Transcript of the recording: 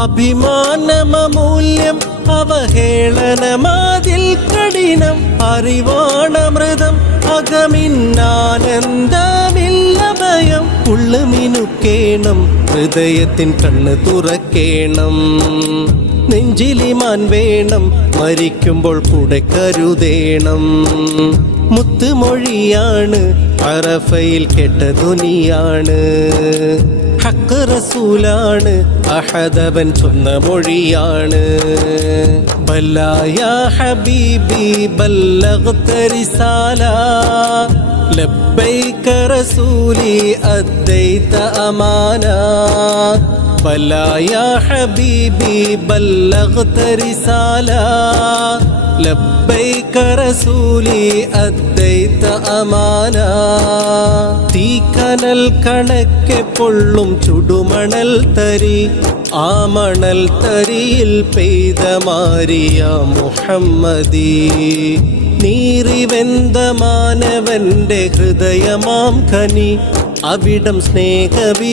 അഭിമാനമൂല്യം അവഹേളനമാതിൽ കഠിനം അറിവാണമൃതം അകമിന്നാനന്ദമില്ല ഭയം ഉള്ളുമിനുക്കേണം ഹൃദയത്തിൻ കണ്ണ് തുറക്കേണം നെഞ്ചിലിമാൻ വേണം മരിക്കുമ്പോൾ കൂടെ കരുതേണം മുത്തുമൊഴിയാണ് അറഫയിൽ കേട്ട ധ്വനിയാണ് ഹക്ക് റസൂലാണ് അഹദവൻ ചൊന്ന മൊഴിയാണ് ബല്ലായ ഹബീബി ബല്ലഗ്ത റിസാല ലബ്ബൈക റസൂലി അദ്ദൈത അമാന ബല്ലായ ഹബീബി ബല്ലഗ്ത റിസാല ലബ്ബൈക റസൂലി അദ്ദൈത അമാന തീക്കനൽ കണക്കെ പൊള്ളും ചുടുമണൽ തരി ആ മണൽ തരിയിൽ പെയ്ത മാരിയ മുഹമ്മദി നീറിവെന്ത മാനവന്റെ ഹൃദയമാം ഖനി അവിടം സ്നേഹവി